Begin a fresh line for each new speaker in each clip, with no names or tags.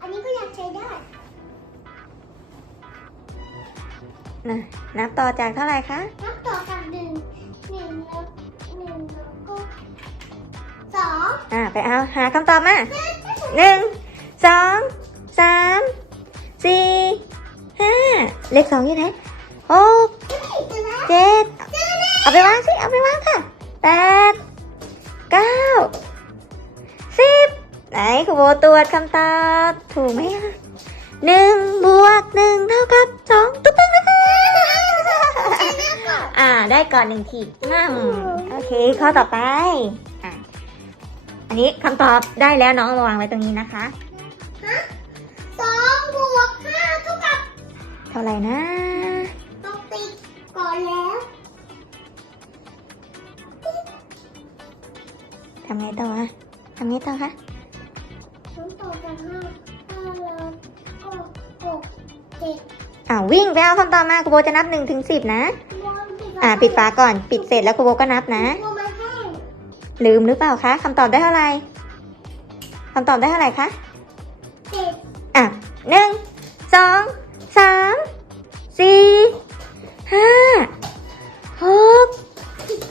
อันนี้ก็อยากใช้ได้
นะนับต่อจากเท่าไหร่คะ
นับต่อจากหนึ่งหนึ่งแล้วหนึ่งแล้วก็สอง
อ่าไปเอาหาคำตอบมาหนึ่งสองสามสี่ห้าเลขสองอยู่ไหนหก
เฮ้ยเจอแล้ว
เจ็ดเอาไปวางสิ เอาไปวางค่ะแปดเก้าสิบไหน ครูโบตรวจคำตอบถูกไหมคะหนึ่งบวกหนึ่งเท่ากับสองตุ๊กตุ๊กนะคะอ่า ได้ก่อนหนึ่งขีดง่ำโอเค ข้อต่อไปอะอันนี้คำตอบได้แล้วน้องวางไว้ตรงนี้นะคะ
สองบวกห้าเท่ากับ
เท่าไหร่นะ
ต้องติ๊กก่อนแล้ว
ทำไงต่อคะทำไงต่อคะ
เจ็ด
อ่าวิ่งไปเอาคำตอบมาครูโบจะนับหนึ่งถึงสิบนะ อ่าปิดฝาก่อนปิดเสร็จแล้วครูโบก็นับนะ
ลงมาแห้ง
ลืมหรือเปล่าคะคำตอบได้เท่าไหร่คำตอบได้เท่าไหร่คะ
เจ็ด
อะหนึ่งสองสามสี่ห้าหก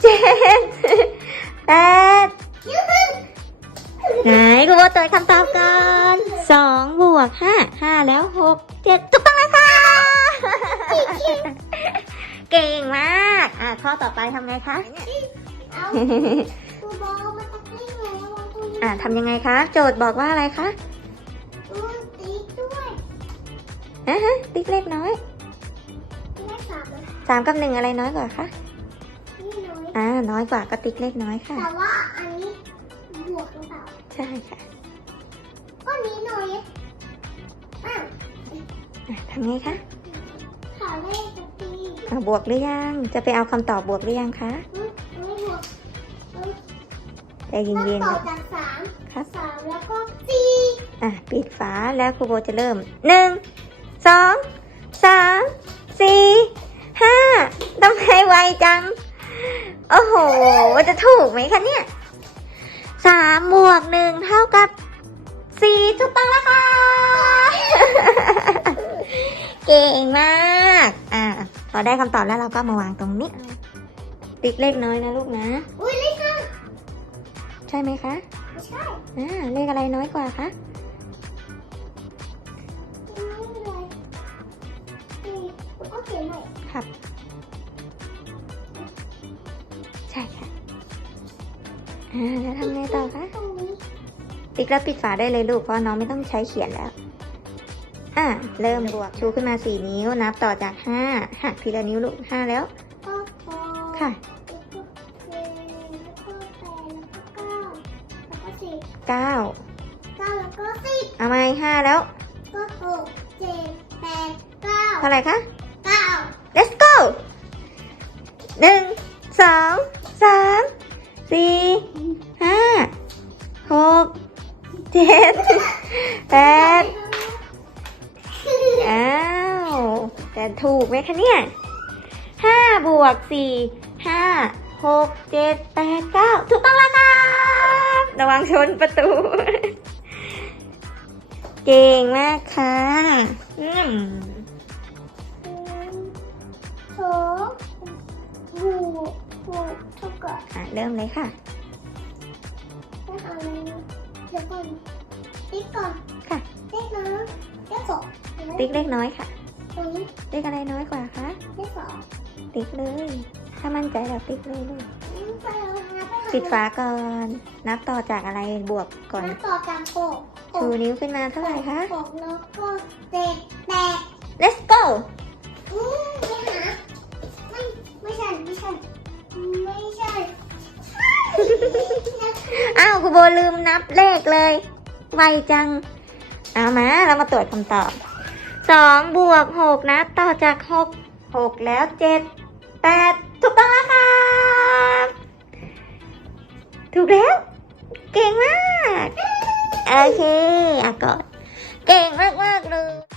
เจ็ดแปดไหนครูโบตรวจคำตอบก่อนสองบวกห้าห้าแล้วหกเจ็ดถูกต้องแล้วค่ะ เก่งมาก อะข้อต่อไปทำไงคะ
เอาครูบอลมาตะกลิ้งแล้ววางตรงนี้
อะทำยังไงคะ โจทย์บอกว่าอะไรคะ
อุ้ยติ๊กด้วย
อะฮะติ๊กเลขน้อย
เลขสามนะ
สามกับหนึ่งอะไรน้อยกว่าคะ
นี่น้อย
อ่า น้อยกว่าก็ติ๊กเลขน้อยค่ะ
แต่ว่าอันนี้บวกหรือเปล่า
ใช่ค่ะ
ก็นี้น้อยอะ
อะทำไงคะ
ขอ เลขสักที
อะบวกหรือยัง จะไปเอาคำตอบบวกหรือยังคะ
อืมไม่บวกอืม
ใจ
ต้อง
เย็น
ต่อจากสาม
ๆครับ
สามแล้วก็สี่
อะ ปิดฝาแล้วครูโบจะเริ่มหนึ่งสองสามสี่ห้าทำไมไวจัง โอ้โห จะถูกไหมคะเนี่ยสามบวกหนึ่งเท่ากับสี่ถูกต้องแล้วค่ะ เก่งมาก อะพอได้คำตอบแล้วเราก็มาวางตรงนี้ ติ๊กเลขน้อยนะลูกนะ
อุ้ยเลขห้า
ใช่ไหมคะ
ไม่ใช่
อ่า เลขอะไรน้อยกว่าคะ
อืมไม่เป็นไรสี่แล้วก็เขียนใหม่
ครับ ใช่ค่ะ อ่า แล้วทำไงต่อคะ
ตรงนี้
ติ๊กแล้วปิดฝาได้เลยลูก เพราะน้องไม่ต้องใช้เขียนแล้ว่ะเริ่มบวกชูขึ้นมา 4 นิ้ว นับต่อจาก 5 หักทีละนิ้วลูก 5 แล้วค่ะ
เก้า
เก้า
แล้วก็10
เอาไห้าแล้ว
ก็6 7 8 9 เท่า
ไหร่คะ
9
let's go กเจ็ดแปด แต่ถูกไหมคะเนี่ยห้าบวกสี่ห้าหกเจ็ดแปดเก้าถูกต้องแล้วครับระวังชนประตู เก่งมากค่ะอืม
สองบูบูเท่ากับ
อะเริ่มเลยค่ะ
ไม่เอาเลยนะเดี๋ยวก่อนติ๊กก่อน
ค่ะ
ติ๊กนะเลขสอง
ติ๊กเลขน้อยค่ะ
ตรงนี้
เลขอะไรน้อยกว่าคะ
เลขสอง
ติ๊กเลย ถ้ามั่นใจเราติ๊กเลยลูก
อืมไปเอานะไปเอา
ปิดฝาก่อน นับต่อจากอะไรบวกก่อน
นับต่อจากหกห
ชู
ก
นิ้วขึ้นมาเท่าไหร่คะ
หกแล้วก็เจ็ดแปด
let's go
อืมไม่หาไม่ไม่ใช่ไม่ใช่ไม่ใช่
อ้าวครูโบลืมนับเลขเลย ไวจัง เอามาเรามาตรวจคำตอบ สองบวกหกนะ ต่อจากหกหกแล้วเจ็ดแปดถูกต้องแล้วครับถูกแล้ว เก่งมาก โอเคอะก่อนเก่งมากมากๆเลย